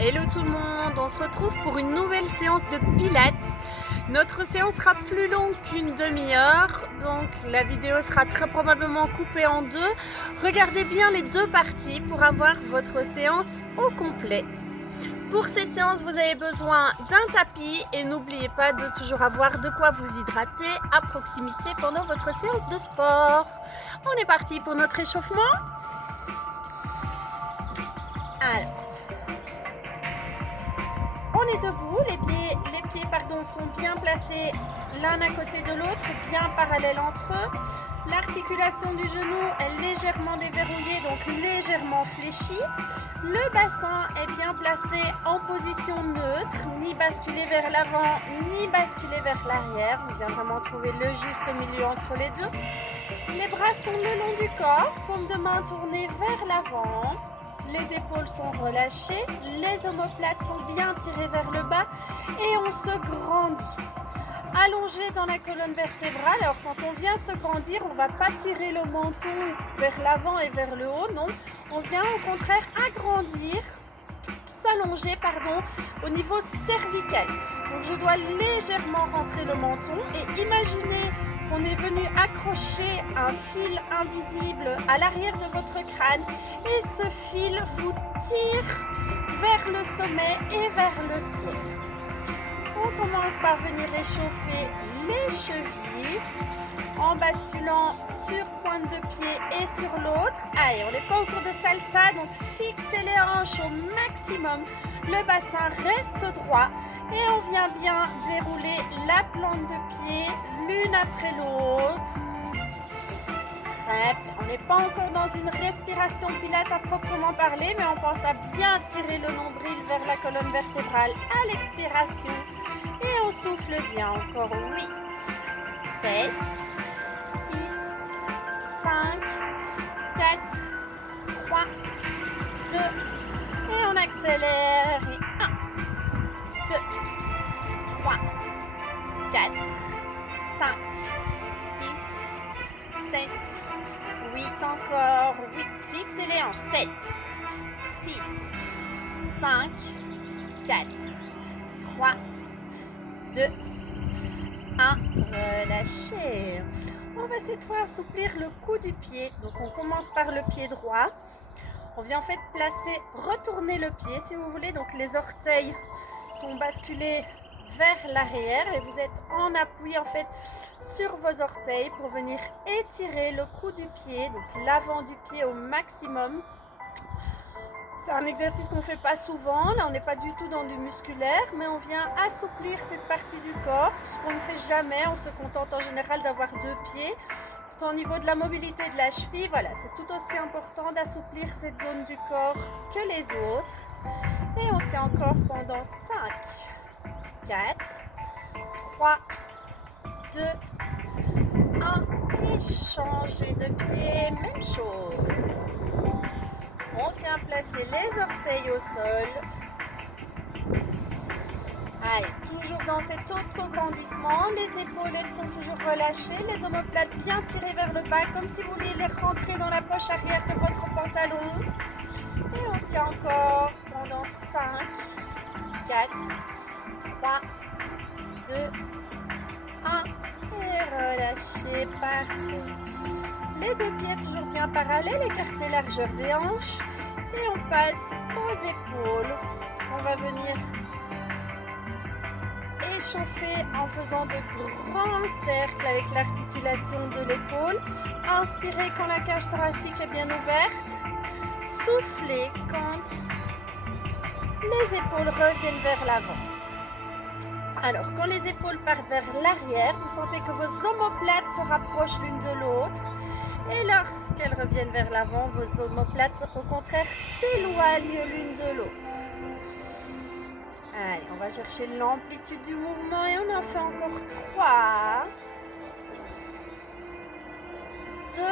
Hello tout le monde, on se retrouve pour une nouvelle séance de pilates. Notre séance sera plus longue qu'une demi-heure, donc la vidéo sera très probablement coupée en deux. Regardez bien les deux parties pour avoir votre séance au complet. Pour cette séance, vous avez besoin d'un tapis et n'oubliez pas de toujours avoir de quoi vous hydrater à proximité pendant votre séance de sport. On est parti pour notre échauffement. Alors, on est debout, les pieds sont bien placés l'un à côté de l'autre, bien parallèles entre eux. L'articulation du genou est légèrement déverrouillée, donc légèrement fléchie. Le bassin est bien placé en position neutre, ni basculé vers l'avant, ni basculé vers l'arrière. On vient vraiment trouver le juste milieu entre les deux. Les bras sont le long du corps, paume de main tournée vers l'avant. Les épaules sont relâchées, les omoplates sont bien tirées vers le bas et on se grandit. Allongé dans la colonne vertébrale, alors quand on vient se grandir, on ne va pas tirer le menton vers l'avant et vers le haut, non. On vient au contraire agrandir, s'allonger, au niveau cervical. Donc je dois légèrement rentrer le menton et imaginez qu'on est venu accrocher un fil invisible à l'arrière de votre crâne et ce fil vous tire vers le sommet et vers le ciel. On commence par venir réchauffer les chevilles en basculant sur pointe de pied et sur l'autre. Allez, on n'est pas au cours de salsa, donc fixez les hanches au maximum. Le bassin reste droit et on vient bien dérouler la plante de pied l'une après l'autre. Très bien. On n'est pas encore dans une respiration pilate à proprement parler, mais on pense à bien tirer le nombril vers la colonne vertébrale à l'expiration. Et on souffle bien. Encore 8, 7, 6, 5, 4, 3, 2. Et on accélère. Et 1, 2, 3, 4, 5, 6, 7, 8 encore, 8, fixez les hanches, 7, 6, 5, 4, 3, 2, 1, relâchez. On va cette fois assouplir le cou du pied, donc on commence par le pied droit. On vient en fait retourner le pied si vous voulez, donc les orteils sont basculés vers l'arrière et vous êtes en appui en fait sur vos orteils pour venir étirer le cou du pied, donc l'avant du pied au maximum. C'est un exercice qu'on ne fait pas souvent, là on n'est pas du tout dans du musculaire, mais on vient assouplir cette partie du corps, ce qu'on ne fait jamais, on se contente en général d'avoir deux pieds. Pourtant au niveau de la mobilité de la cheville, voilà, c'est tout aussi important d'assouplir cette zone du corps que les autres. Et on tient encore pendant 5, 4, 3, 2, 1 et changez de pied, même chose. On vient placer les orteils au sol. Allez, toujours dans cet auto-grandissement, les épaules elles sont toujours relâchées, les omoplates bien tirées vers le bas, comme si vous vouliez les rentrer dans la poche arrière de votre pantalon. Et on tient encore pendant 5, 4, 3, 2, 1 et relâchez, parfait. Les deux pieds toujours bien parallèles, écartez largeur des hanches et on passe aux épaules. On va venir échauffer en faisant de grands cercles avec l'articulation de l'épaule. Inspirez quand la cage thoracique est bien ouverte. Soufflez quand les épaules reviennent vers l'avant. Alors, quand les épaules partent vers l'arrière, vous sentez que vos omoplates se rapprochent l'une de l'autre. Et lorsqu'elles reviennent vers l'avant, vos omoplates, au contraire, s'éloignent l'une de l'autre. Allez, on va chercher l'amplitude du mouvement et on en fait encore 3, 2,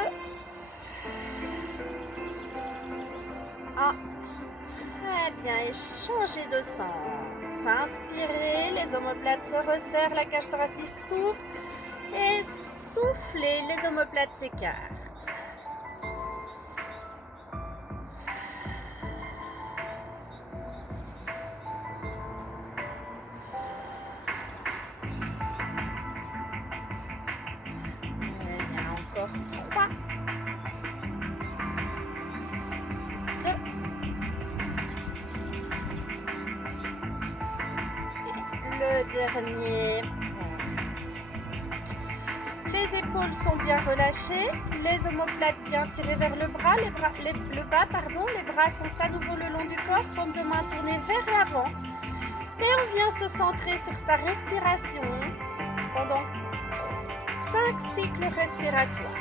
1. Très bien, et changez de sens. Inspirez, les omoplates se resserrent, la cage thoracique s'ouvre. Et soufflez, les omoplates s'écartent. le dernier. Les épaules sont bien relâchées, les omoplates bien tirées vers le bas, le bas, les bras sont à nouveau le long du corps, paume de main tournée vers l'avant. Et on vient se centrer sur sa respiration pendant 5 cycles respiratoires.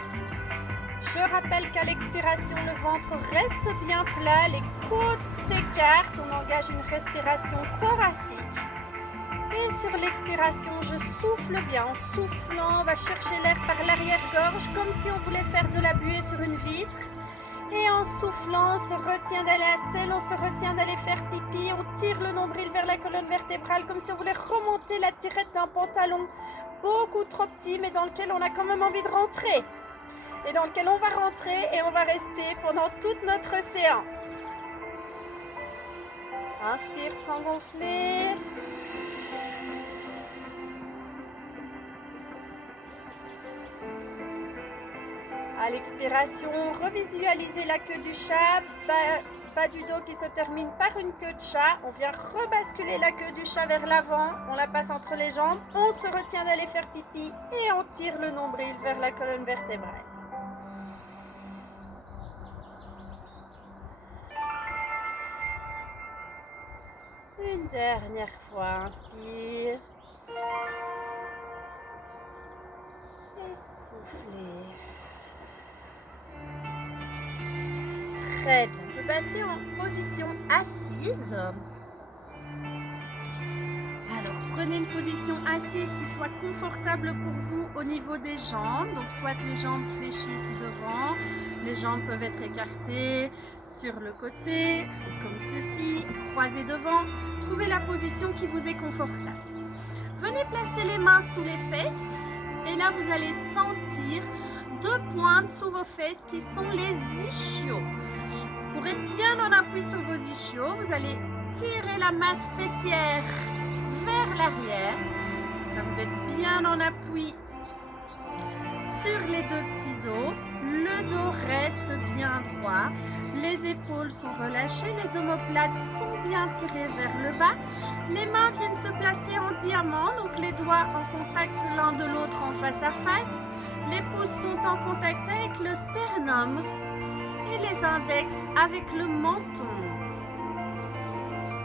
Je rappelle qu'à l'expiration, le ventre reste bien plat, les côtes s'écartent, on engage une respiration thoracique. Et sur l'expiration, je souffle bien. En soufflant, on va chercher l'air par l'arrière-gorge, comme si on voulait faire de la buée sur une vitre. Et en soufflant, on se retient d'aller à la selle, on se retient d'aller faire pipi, on tire le nombril vers la colonne vertébrale, comme si on voulait remonter la tirette d'un pantalon beaucoup trop petit, mais dans lequel on a quand même envie de rentrer. Et dans lequel on va rentrer et on va rester pendant toute notre séance. Inspire sans gonfler. À l'expiration, revisualisez la queue du chat, bas du dos qui se termine par une queue de chat. On vient rebasculer la queue du chat vers l'avant, on la passe entre les jambes, on se retient d'aller faire pipi et on tire le nombril vers la colonne vertébrale. Une dernière fois, inspire. Et soufflez. Très bien. On peut passer en position assise. Alors, prenez une position assise qui soit confortable pour vous au niveau des jambes. Donc, soit les jambes fléchies ici devant, les jambes peuvent être écartées sur le côté, comme ceci, croisées devant. Trouvez la position qui vous est confortable. Venez placer les mains sous les fesses et là vous allez sentir 2 pointes sous vos fesses qui sont les ischios. Pour être bien en appui sur vos ischios, vous allez tirer la masse fessière vers l'arrière. Ça, vous êtes bien en appui sur les 2 petits os. Le dos reste bien droit. Les épaules sont relâchées, les omoplates sont bien tirées vers le bas. Les mains viennent se placer en diamant, donc les doigts en contact l'un de l'autre en face à face. Les pouces sont en contact avec le sternum et les index avec le menton.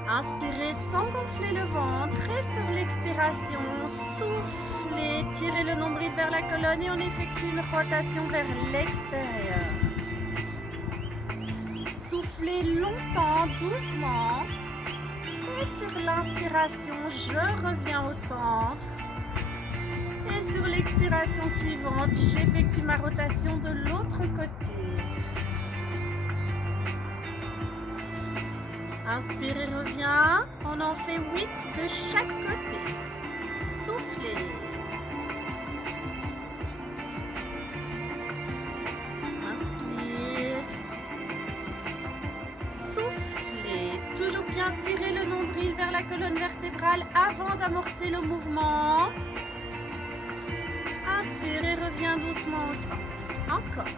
Inspirez sans gonfler le ventre et sur l'expiration, soufflez, tirez le nombril vers la colonne et on effectue une rotation vers l'extérieur. Soufflez longtemps, doucement. Et sur l'inspiration, je reviens au centre. Et sur l'expiration suivante, j'effectue ma rotation de l'autre côté. Inspirez, reviens. On en fait 8 de chaque côté. Soufflez. Bien tirer le nombril vers la colonne vertébrale avant d'amorcer le mouvement. Inspirez, reviens doucement au centre. Encore.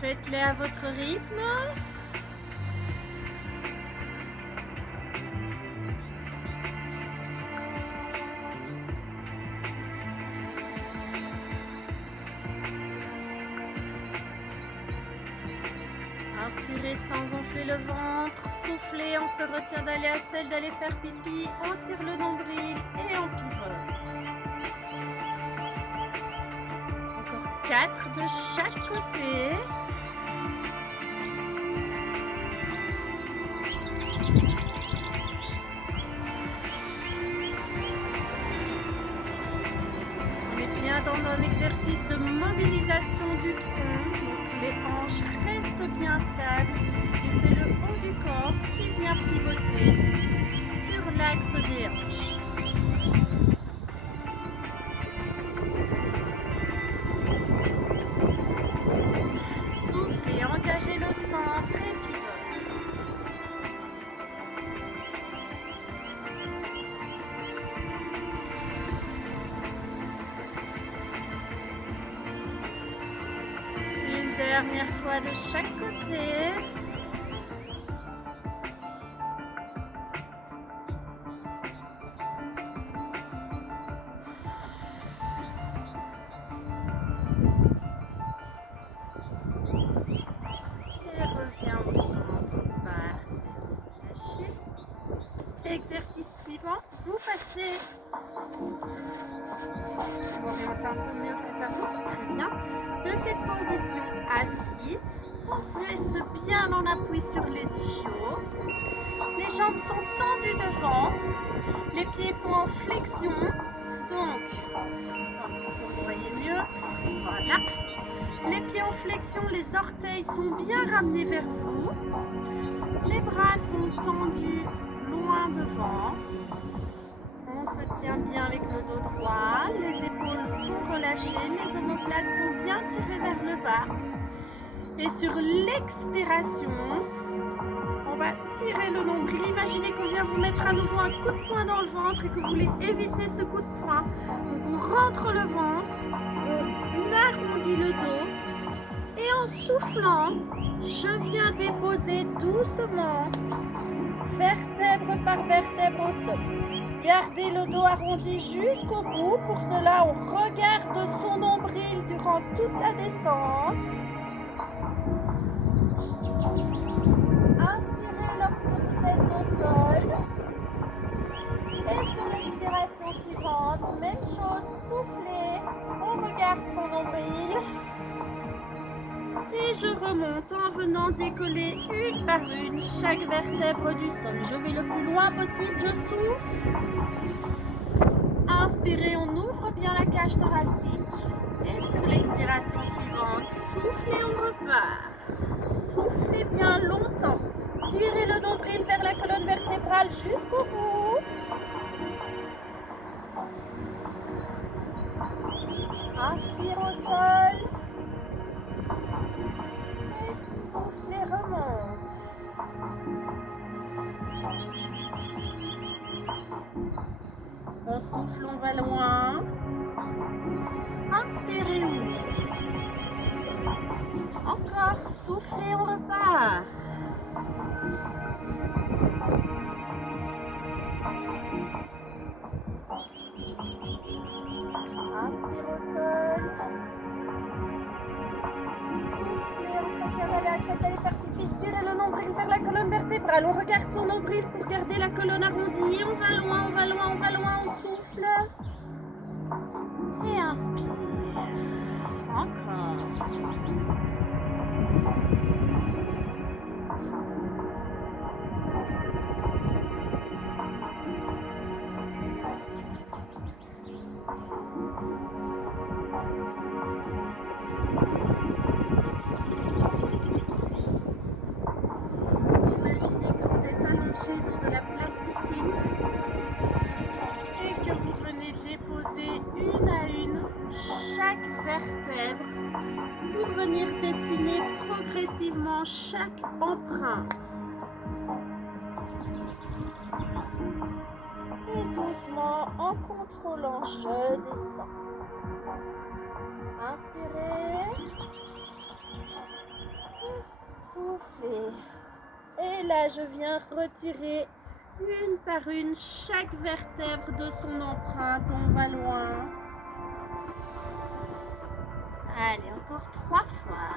Faites-les à votre rythme. Inspirez sans gonfler le ventre, soufflez, on se retient d'aller à celle d'aller faire pipi, on tire le nombril et on pivote. Encore 4 de chaque côté. On est bien dans un exercice de mobilisation du tronc. Les hanches restent bien stables et c'est le haut du corps qui vient pivoter sur l'axe des hanches. Soufflez, engagez le centre et pivote. Dernière fois de chaque côté. position assise. On reste bien en appui sur les ischios. Les jambes sont tendues devant. Les pieds sont en flexion. Donc, pour que vous voyez mieux, voilà. Les pieds en flexion, les orteils sont bien ramenés vers vous. Les bras sont tendus loin devant. On se tient bien avec le dos droit. Les épaules sont relâchées. Les omoplates sont bien tirées vers le bas. Et sur l'expiration, on va tirer le nombril. Imaginez qu'on vient vous mettre à nouveau un coup de poing dans le ventre et que vous voulez éviter ce coup de poing. Donc on rentre le ventre, on arrondit le dos et en soufflant, je viens déposer doucement, vertèbre par vertèbre au sol. Gardez le dos arrondi jusqu'au bout. Pour cela, on regarde son nombril durant toute la descente. Inspirez lorsque vous êtes au sol. Et sur l'expiration suivante, même chose, soufflez. On regarde son nombril. Et je remonte en venant décoller une par une chaque vertèbre du sol. Je vais le plus loin possible, je souffle. Inspirez, on ouvre bien la cage thoracique. Et sur l'expiration suivante, soufflez, on repart. Soufflez bien longtemps. Tirez le nombril vers la colonne vertébrale jusqu'au bout. Inspire au sol. Et soufflez, remonte. On souffle, on va loin. Inspirez, ouvre. Encore, soufflez, on repart. Inspire au sol. Soufflez, on se retient à la tête, allez faire pipi. Tirez le nombril vers la colonne vertébrale. On regarde son nombril pour garder la colonne arrondie. On va loin, on va loin, on va loin. On souffle. Et inspire. Encore. Imaginez que vous êtes allongé dans de la plasticine et que vous venez déposer une à une chaque vertèbre pour venir dessiner progressivement chaque empreinte. Et doucement, en contrôlant, je descends. Inspirez. Et soufflez. Et là, je viens retirer une par une chaque vertèbre de son empreinte. On va loin. Allez, encore 3 fois.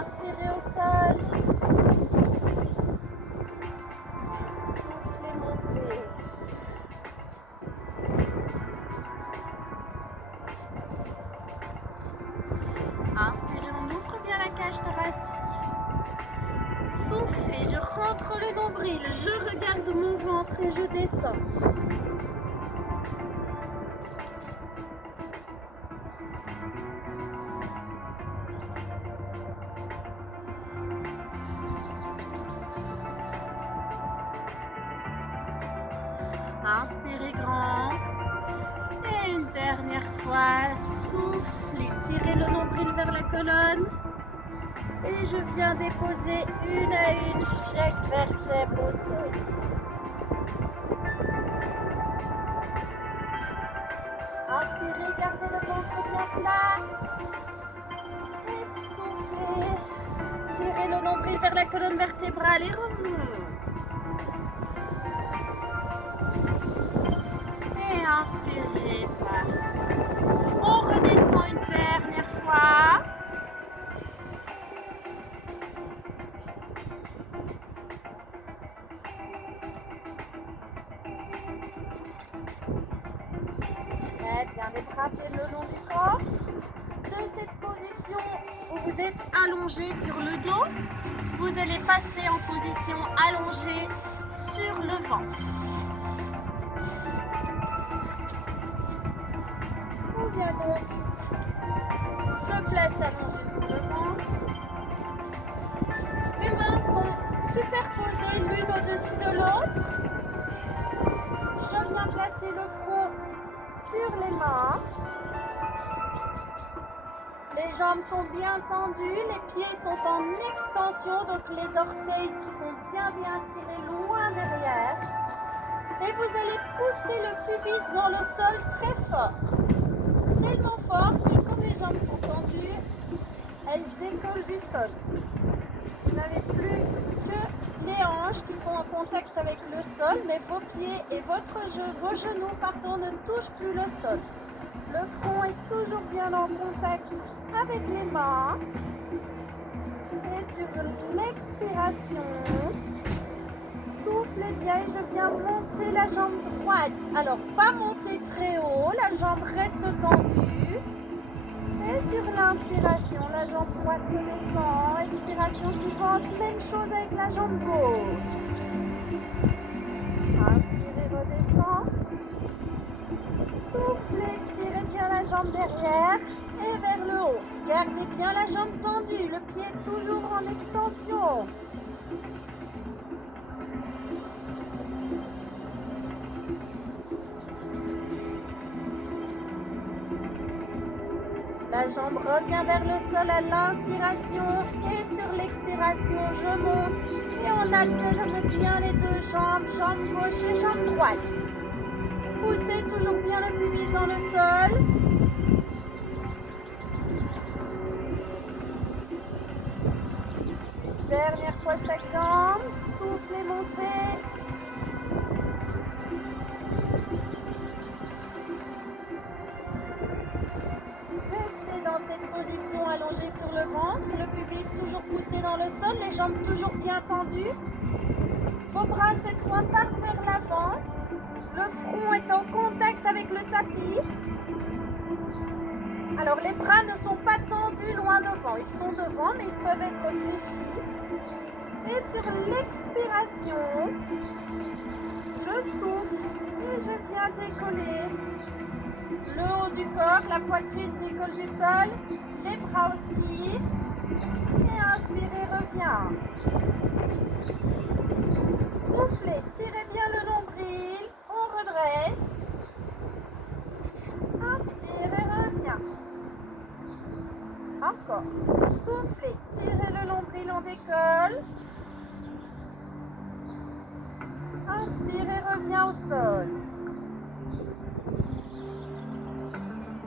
Inspirez au sol. Soufflez, montez. Inspirez, on ouvre bien la cage thoracique. Soufflez, je rentre le nombril, je regarde mon ventre et je descends. Inspirez grand. Et une dernière fois, soufflez, tirez le nombril vers la colonne. Et je viens déposer une à une chaque vertèbre au sol. Inspirez, gardez le ventre bien plat. Et soufflez. Tirez le nombril vers la colonne vertébrale et remonte. Et inspirez par. On redescend une dernière fois. bras viennent le long du corps. De cette position où vous êtes allongé sur le dos, vous allez passer en position allongée sur le ventre. On vient donc se placer allongé sur le ventre. Les mains sont superposées l'une au-dessus de l'autre. Je viens placer le front sur les mains. Les jambes sont bien tendues, les pieds sont en extension, donc les orteils sont bien tirés loin derrière. Et vous allez pousser le pubis dans le sol très fort. Tellement fort que comme les jambes sont tendues, elles décollent du sol. Vous n'avez plus que les hanches qui sont en contact avec le sol, mais vos pieds et vos genoux ne touchent plus le sol. Le front est toujours bien en contact avec les mains. Et sur l'expiration, soufflez bien et je viens monter la jambe droite. Alors, pas monter très haut, la jambe reste tendue. Et sur l'inspiration, la jambe droite redescend. Expiration suivante, même chose avec la jambe gauche. Inspirez, redescend. Soufflez, tirez bien la jambe derrière et vers le haut. Gardez bien la jambe tendue, le pied est toujours en extension. La jambe revient vers le sol à l'inspiration et sur l'expiration, je monte et on alterne bien les deux jambes, jambe gauche et jambe droite. Poussez toujours bien le pubis dans le sol. Dernière fois chaque jambe. Soufflez, montez. Restez dans cette position allongée sur le ventre. Le pubis toujours poussé dans le sol. Les jambes toujours bien tendues. Vos bras cette fois partent vers l'avant. Le front est en contact avec le tapis. Alors les bras ne sont pas tendus loin devant. Ils sont devant mais ils peuvent être fléchis. Et sur l'expiration, je souffle et je viens décoller le haut du corps, la poitrine décolle du sol, les bras aussi. Et inspirez, reviens. Soufflez, tirez bien le nombril. On redresse. Inspire et reviens. Encore. Soufflez, tirez le nombril, on décolle. Inspire et reviens au sol.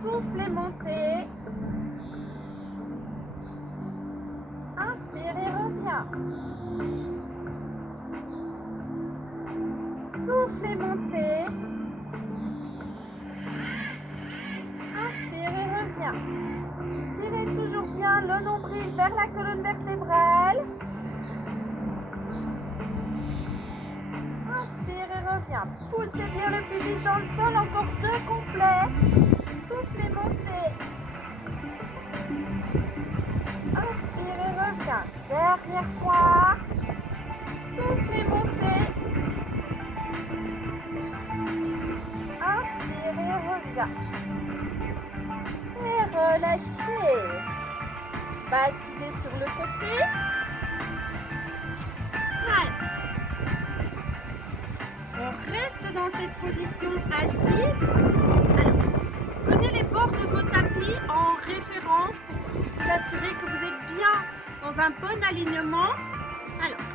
Soufflez, montez. Inspire et reviens. Soufflez, montez. Inspire et reviens. Tirez toujours bien le nombril vers la colonne vertébrale. Inspire et reviens. Poussez bien le pubis dans le sol. Encore 2 complets. Soufflez, montez. Inspire et reviens. Dernière fois. Soufflez, montez. Inspire et reviens. Et relâchez. Basculez sur le côté. Allez. On reste dans cette position assise. Alors, prenez les bords de vos tapis en référence pour vous assurer que vous êtes bien dans un bon alignement. Alors,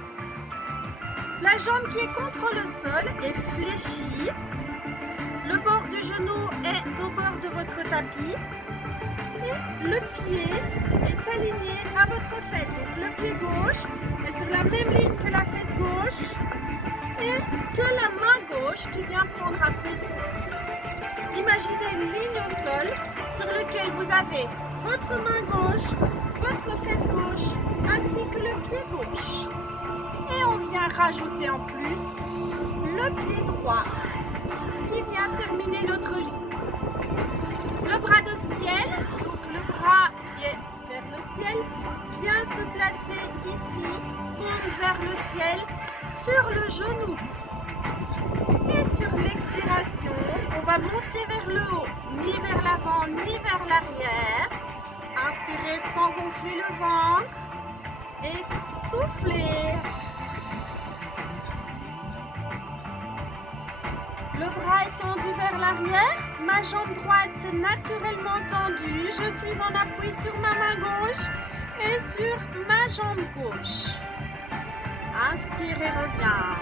la jambe qui est contre le sol est fléchie. Le bord du genou est au bord de votre tapis. Et le pied est aligné à votre fesse. Donc le pied gauche est sur la même ligne que la fesse gauche. Et que la main gauche qui vient prendre appui. Imaginez une ligne au sol sur laquelle vous avez votre main gauche, votre fesse gauche, ainsi que le pied gauche. Et on vient rajouter en plus le pied droit qui vient terminer notre ligne. Le Le bras de ciel, donc le bras qui est vers le ciel, vient se placer ici, paume vers le ciel, sur le genou. Et sur l'expiration, on va monter vers le haut, ni vers l'avant, ni vers l'arrière. Inspirez sans gonfler le ventre et soufflez. Le bras est tendu vers l'arrière, ma jambe droite s'est naturellement tendue. Je suis en appui sur ma main gauche et sur ma jambe gauche. Inspirez, reviens.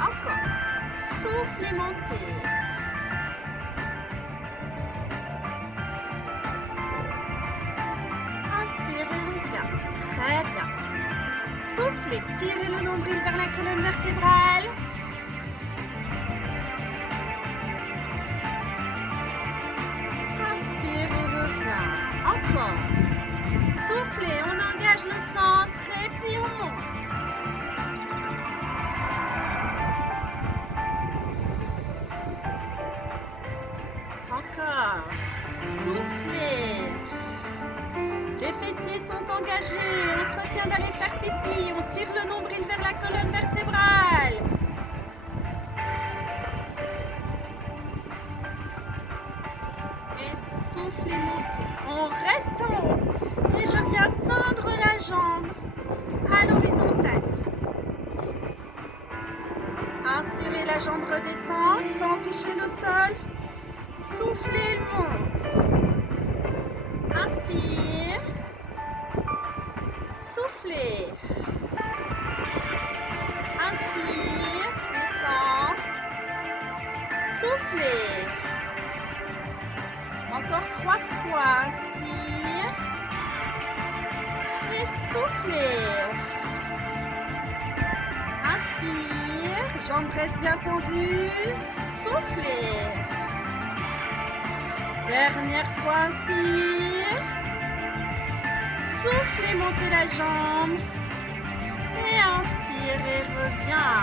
Encore. Soufflez, montez. Inspirez, reviens. Très bien. Soufflez, tirez le nombril vers la colonne vertébrale. Encore. Soufflez, on engage le centre et puis on monte. Encore. Soufflez. Les fessiers sont engagés. On se retient d'aller faire pipi. On tire le nombril vers la colonne vertébrale. Et soufflez, montez. On reste en haut et je viens tendre la jambe à l'horizontale. Inspirez, la jambe redescend sans toucher le sol. Soufflez, elle monte. Inspire. Soufflez. Inspire, descend. Soufflez. Encore 3 fois. Inspire. Et soufflez. Inspire. Jambes restent bien tendues. Soufflez. Dernière fois. Inspire. Soufflez, montez la jambe. Et inspire et reviens.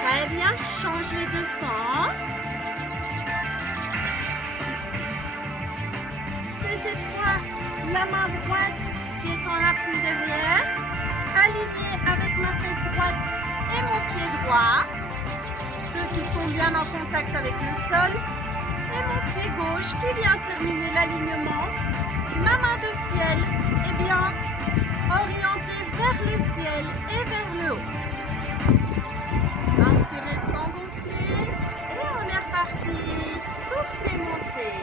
Très bien. Changez de sens. Cette fois, la main droite qui est en appui derrière, alignée avec ma fesse droite et mon pied droit, ceux qui sont bien en contact avec le sol, et mon pied gauche qui vient terminer l'alignement. Ma main de ciel est bien orientée vers le ciel et vers le haut. Inspirez sans gonfler et on est reparti. Soufflez, montez.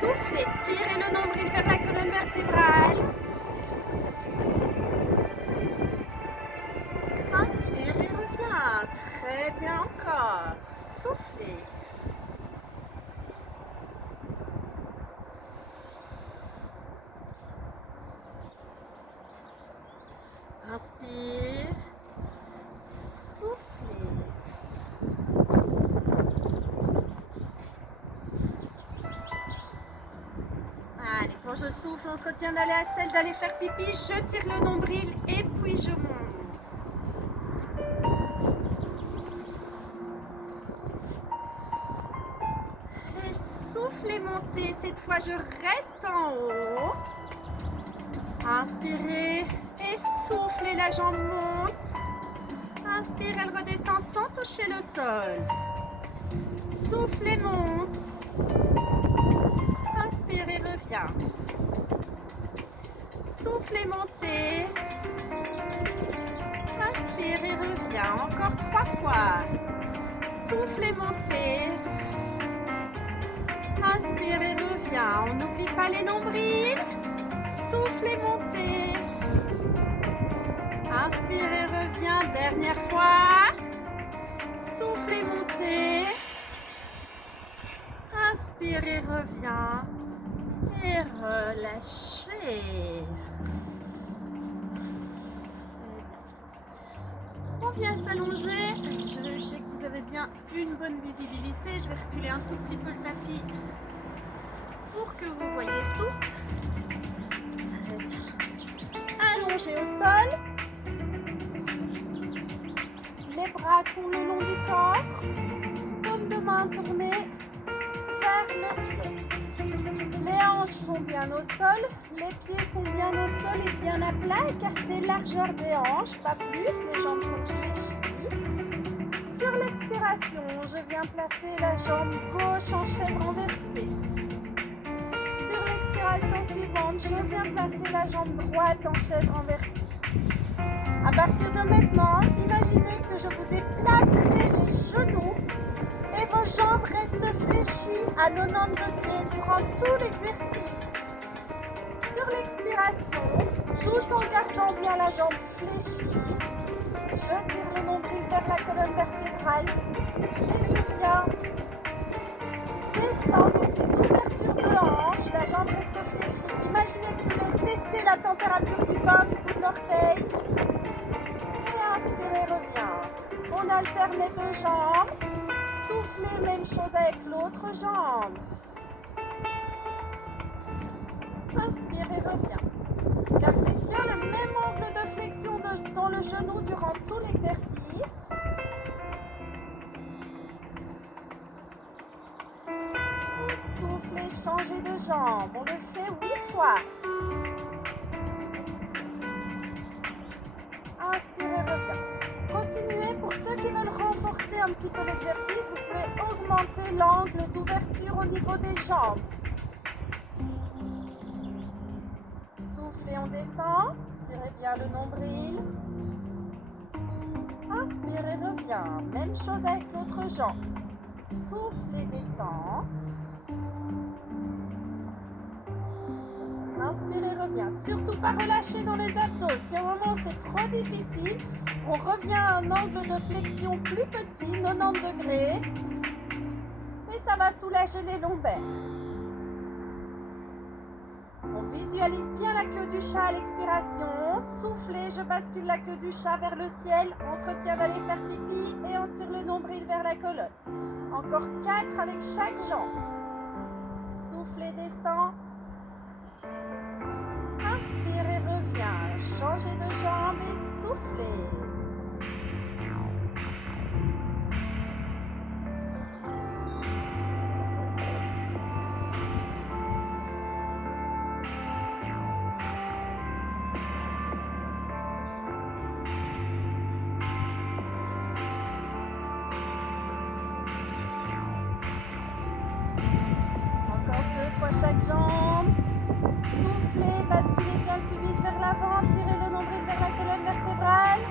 Soufflez, tirez le nombril vers la colonne vertébrale. Inspirez, reviens. Très bien encore. Soufflez. Inspire. Soufflez. Allez, quand je souffle, on se retient d'aller à celle d'aller faire pipi. Je tire le nombril et puis je monte. Et soufflez, montez. Cette fois, je reste en haut. Inspirez et soufflez, la jambe monte. Inspire, elle redescend sans toucher le sol. Soufflez, monte. Inspirez, reviens. Soufflez, montez. Inspirez, reviens. Encore 3 fois. Soufflez, montez. Inspirez, reviens. On n'oublie pas les nombrils. Soufflez, montez. Inspirez, reviens. Dernière fois. Soufflez, montez. Inspirez, reviens. Et relâchez. On vient s'allonger. Je vais vérifier que vous avez bien une bonne visibilité. Je vais reculer un tout petit peu le tapis pour que vous voyez tout. allongés au sol. Les bras sont le long du corps. Paume de main tournée vers le ciel. Les hanches sont bien au sol. Les pieds sont bien au sol et bien à plat. Écartez largeur des hanches, pas plus. Les jambes sont fléchies. Sur l'expiration, je viens placer la jambe gauche en chaise renversée. Sur l'expiration suivante, je viens placer la jambe droite en chaise renversée. À partir de maintenant, imaginez que je vous ai plâtré les genoux et vos jambes restent fléchies à 90 degrés durant tout l'exercice. Sur l'expiration, tout en gardant bien la jambe fléchie, je tire le nombril vers la colonne vertébrale et je viens descendre. Donc c'est une ouverture de hanche, la jambe reste fléchie. Imaginez que vous voulez tester la température du bain du bout de l'orteil. Et inspirez, reviens. On alterne les deux jambes. Soufflez, même chose avec l'autre jambe. Inspirez, reviens. Gardez bien le même angle de flexion dans le genou durant tout l'exercice. Soufflez, changez de jambe. On le fait 8 fois. Inspirez, reviens. Continuez. Pour ceux qui veulent renforcer un petit peu l'exercice, vous pouvez augmenter l'angle d'ouverture au niveau des jambes. Soufflez, on descend. Tirez bien le nombril. Inspirez, reviens. Même chose avec l'autre jambe. Soufflez, descend. Inspirez, reviens. Surtout pas relâcher dans les abdos. Si à un moment c'est trop difficile, on revient à un angle de flexion plus petit, 90 degrés. Et ça va soulager les lombaires. On visualise bien la queue du chat à l'expiration. Soufflez, je bascule la queue du chat vers le ciel. On se retient d'aller faire pipi et on tire le nombril vers la colonne. Encore 4 avec chaque jambe. Soufflez, descend. Inspirez, reviens. Changez de jambe et soufflez. Chaque jambe. Soufflez, basculez bien le pubis vers l'avant, tirez le nombril vers la colonne vertébrale.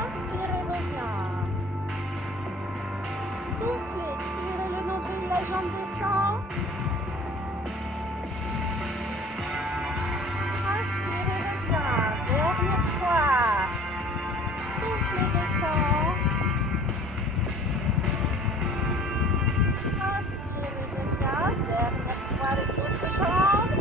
Inspirez, reviens. Soufflez, tirez le nombril, la jambe descend. Inspirez, reviens. Dernière fois. Soufflez, descend. Dernière fois avec l'autre jambe.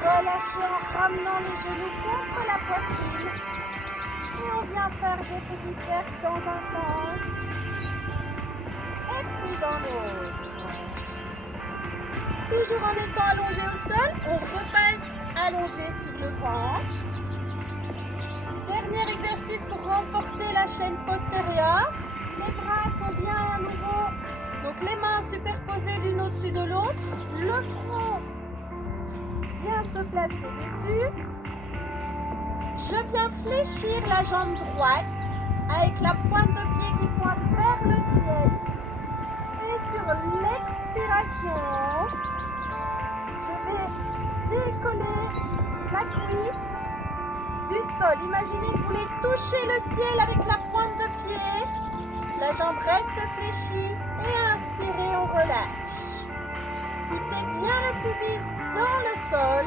Relâchez en ramenant les genoux contre la poitrine. Et on vient faire des petits cercles dans un sens. Et puis dans l'autre. Toujours en étant allongé au sol, on repasse allongé sur le ventre. Dernier exercice pour renforcer la chaîne postérieure. Les bras sont bien à nouveau. Donc les mains superposées l'une au-dessus de l'autre. Le front vient se placer dessus. Je viens fléchir la jambe droite avec la pointe de pied qui pointe vers le ciel. Et sur l'expiration, je vais décoller la cuisse du sol. Imaginez que vous voulez toucher le ciel avec la pointe de pied. La jambe reste fléchie et inspirez, on relâche. Poussez bien le pubis dans le sol.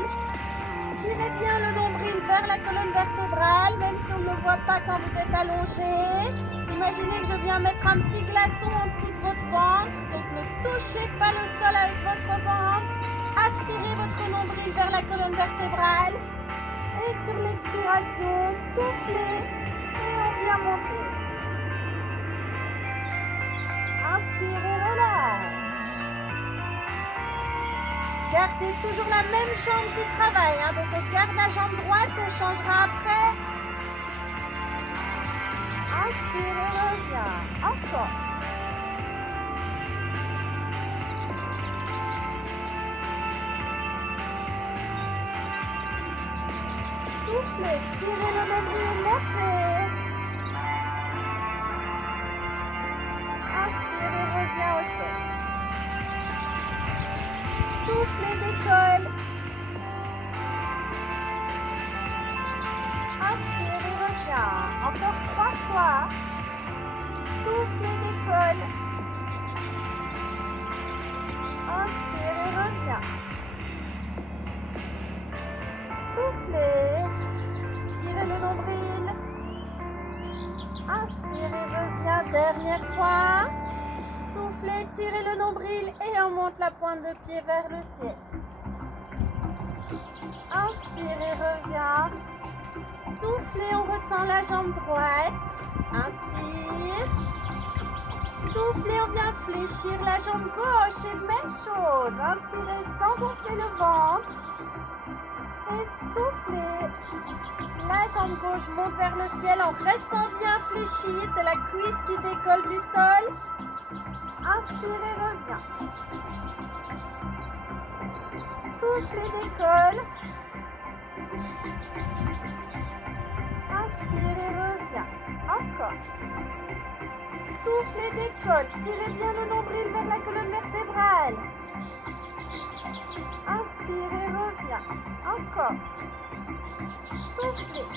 Tirez bien le nombril vers la colonne vertébrale, même si on ne le voit pas quand vous êtes allongé. Imaginez que je viens mettre un petit glaçon en dessous de votre ventre. Donc ne touchez pas le sol avec votre ventre. Aspirez votre nombril vers la colonne vertébrale. Et sur l'expiration, soufflez et on vient monter. Inspirez, relâche. Gardez toujours la même jambe qui travaille. Hein. Donc on garde la jambe droite, on changera après. Inspire et reviens. Encore. Soufflez, tirez le nombril, montez. Inspire et reviens au sol. Soufflez, décolle. Inspire et reviens. Encore 3 fois. Soufflez, décolle. Inspire et reviens. Soufflez. Tirez le nombril. Inspire et reviens. Dernière fois. Soufflez, tirez le nombril et on monte la pointe de pied vers le ciel. Inspire et reviens. Soufflez, on retend la jambe droite. Inspire. Soufflez, on vient fléchir la jambe gauche et même chose. Inspirez sans gonfler le ventre. Et soufflez. La jambe gauche monte vers le ciel en restant bien fléchie. C'est la cuisse qui décolle du sol. Inspire et reviens. Souffle et décolle. Inspire et reviens. Encore. Souffle et décolle. Tirez bien le nombril vers la colonne vertébrale. Inspire et reviens. Encore. Soufflez.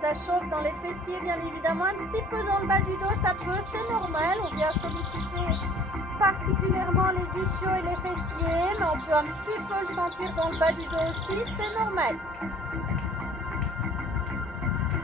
Ça chauffe dans les fessiers, bien évidemment, un petit peu dans le bas du dos, ça peut, c'est normal. On vient solliciter particulièrement les ischios et les fessiers, mais on peut un petit peu le sentir dans le bas du dos aussi, c'est normal.